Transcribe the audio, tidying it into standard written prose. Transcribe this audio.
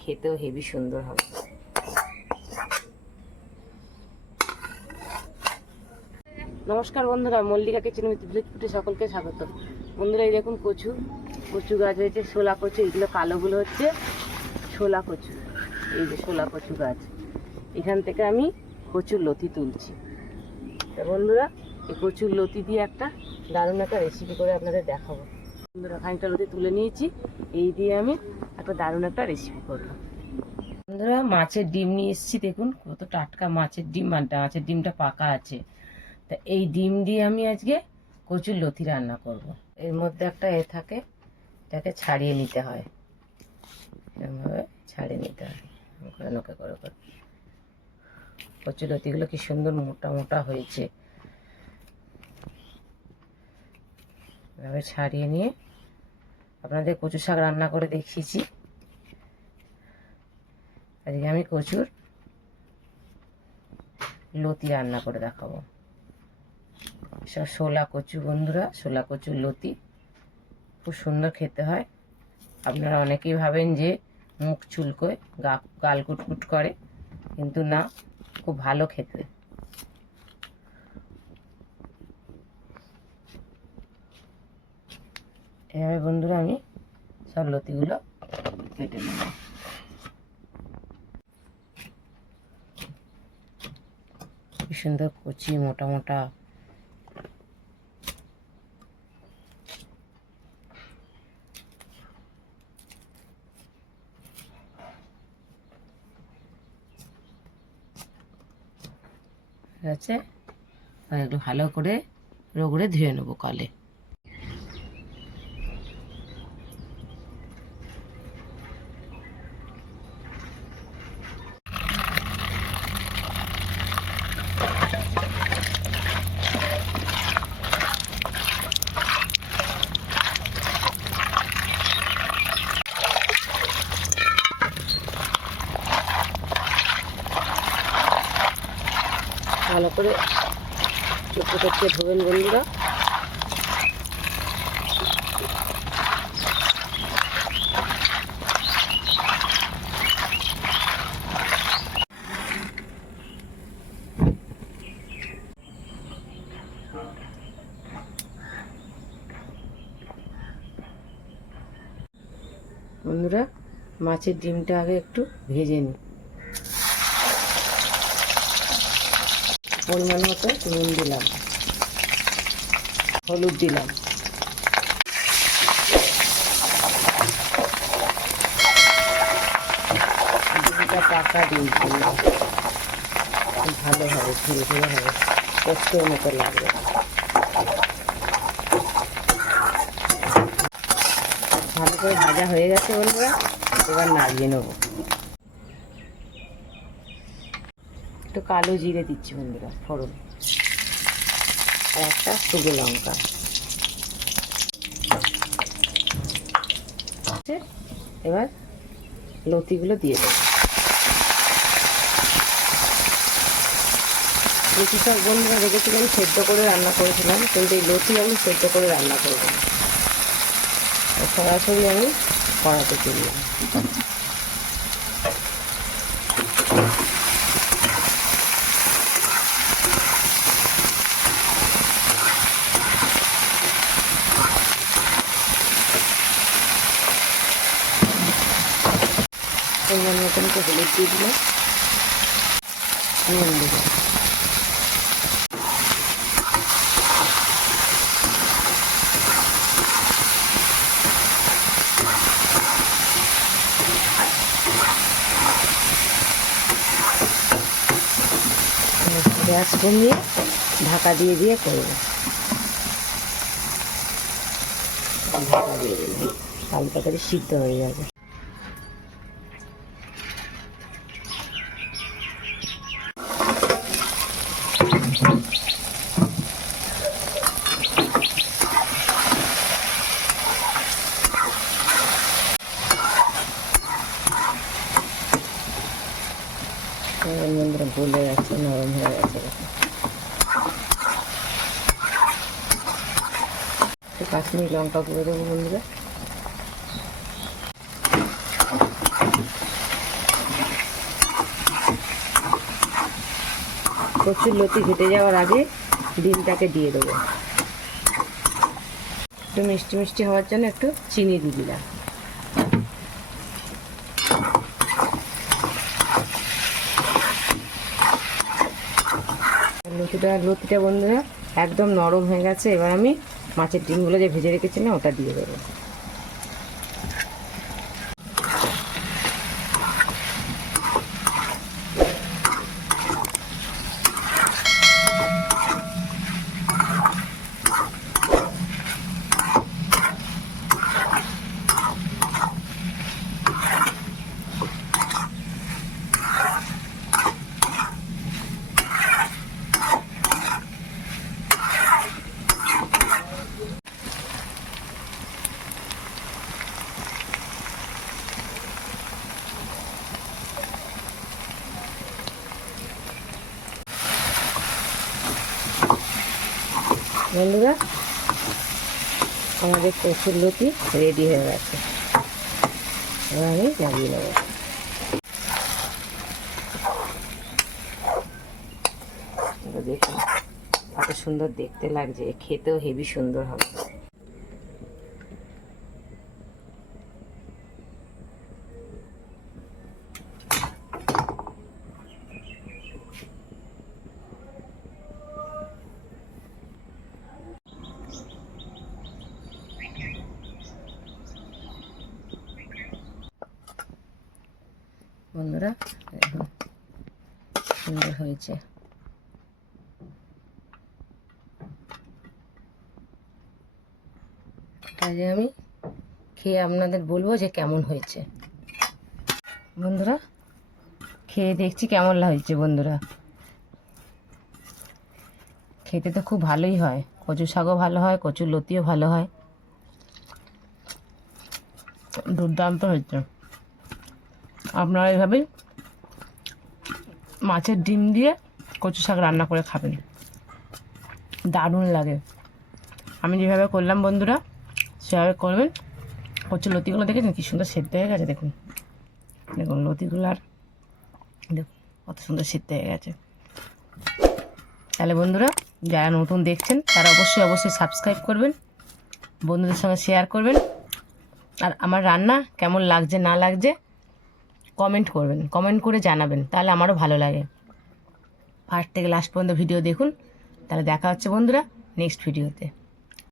খেতেও হেভি সুন্দর হবে। নমস্কার বন্ধুরা, মল্লিকা কিচেন উইথ ভিলেজফুডে সকলকে স্বাগত। বন্ধুরা এই দেখুন কচু গাছ হয়েছে, শোলা কচু, এগুলো কালোগুলো হচ্ছে শোলা কচু। এই যে শোলা কচু গাছ, এখান থেকে আমি কচুর লতি তুলছি। তা বন্ধুরা এই কচুর লতি দিয়ে একটা দারুণ একটা রেসিপি করে আপনাদের দেখাবো। বন্ধুরা খানিকটা লতি তুলে নিয়েছি, এই দিয়ে আমি একটা দারুণ একটা রেসিপি করবো। বন্ধুরা মাছের ডিম নিয়ে এসেছি, দেখুন কত টাটকা মাছের ডিম, মাছের ডিমটা পাকা আছে। তা এই ডিম দিয়ে আমি আজকে কচুর লতি রান্না করব। এর মধ্যে একটা থাকে, এটাকে ছাড়িয়ে নিতে হয়, এরকমভাবে ছাড়িয়ে নিতে হয় নৌকা করে করে। কচুর লতিগুলো কি সুন্দর মোটা মোটা হয়েছে, এভাবে ছাড়িয়ে নিয়ে আপনাদের কচু শাক রান্না করে দেখিয়েছি। আজকে আমি কচুর লতি রান্না করে দেখাবো। সব শোলা কচু বন্ধুরা, শোলা কচুর লতি খুব সুন্দর খেতে হয়। আপনারা অনেকেই ভাবেন যে মুখ চুলকোয়, গাল কুটকুট করে, কিন্তু না, খুব ভালো খেতে। এভাবে বন্ধুরা আমি সব লতিগুলো কেটে নেব। কি সুন্দর কচি মোটা মোটা। আছে, একটু ভালো করে রগড়ে ধুয়ে নেবো কলে। ভালো করে চোখে চোখে ধোবেন বন্ধুরা। বন্ধুরা মাছের ডিমটা আগে একটু ভেজে নিই। পরিমাণ মতো নুন দিলাম, হলুদ দিলাম, ডিমটা পাকা ডিম, ভালো হবে, ঝুড়ে ঝুড়ে হবে, পোস্তর মতো লাগবে। ভালো করে ভাজা হয়ে গেছে বন্ধুরা, এবার নাড়িয়ে নেব। একটু কালো জিরে দিচ্ছি বন্ধুরা ফোড়ন, আর একটা শুকনো লঙ্কা। এবার লতিগুলো দিয়ে দেবো। লতি সব বন্ধুরা দেখেছিলাম সেদ্ধ করে রান্না করেছিলাম, কিন্তু এই লতি আমি সেদ্ধ করে রান্না করবো না, সরাসরি আমি কড়াতে তুললাম। পরিমাণ মতন তো হলুদ দিয়ে দিলাম, নুন দিলাম, গ্যাস কমিয়ে ঢাকা দিয়ে দিয়ে করবো। ঢাকা দিয়ে দিলাম, হালকা করে সিদ্ধ হয়ে যাবে। বন্ধুরা গলে যাচ্ছে, নরম হয়ে গেছে। কাশ্মীরি লঙ্কা গুঁড়ো দেবো বন্ধুরা। কচুর লতি ঘেটে যাওয়ার আগে ডিমটাকে দিয়ে দেবো। একটু মিষ্টি মিষ্টি হওয়ার জন্য একটু চিনি দিয়ে দিলাম। লতিটা বন্ধুরা একদম নরম হয়ে গেছে। এবার আমি মাছের ডিমগুলো যে ভেজে রেখেছিলাম ওটা দিয়ে দেবো। বন্ধুরা আমাদের কচুর লতি রেডি হয়ে গেছে। এবার আমি নামিয়ে নেব। দেখুন কত সুন্দর দেখতে লাগছে, খেতেও হেভি সুন্দর হবে। বন্ধুরা দেখুন সুন্দর হয়েছে। তাহলে আমি খেয়ে আপনাদের বলবো যে কেমন হয়েছে। বন্ধুরা খেয়ে দেখছি কেমন হয়েছে। বন্ধুরা খেতে তো খুব ভালোই হয়, কচু শাকও ভালো হয়, কচুর লতিও ভালো হয়, দুর্দান্ত হয়েছে। আপনারা এইভাবেই মাছের ডিম দিয়ে কচু শাক রান্না করে খাবেন, দারুণ লাগে। আমি যেভাবে করলাম বন্ধুরা সেভাবে করবেন। কচুর লতিগুলো দেখেছেন কি সুন্দর সেদ্ধ হয়ে গেছে। দেখুন দেখুন লতিগুলো আর দেখুন কত সুন্দর সেদ্ধ হয়ে গেছে। তাহলে বন্ধুরা যারা নতুন দেখছেন তারা অবশ্যই সাবস্ক্রাইব করবেন, বন্ধুদের সঙ্গে শেয়ার করবেন, আর আমার রান্না কেমন লাগছে না লাগছে কমেন্ট করবেন, কমেন্ট করে জানাবেন, তাহলে আমারও ভালো লাগে। ফার্স্ট থেকে লাস্ট পর্যন্ত ভিডিও দেখুন। তাহলে দেখা হচ্ছে বন্ধুরা নেক্সট ভিডিওতে।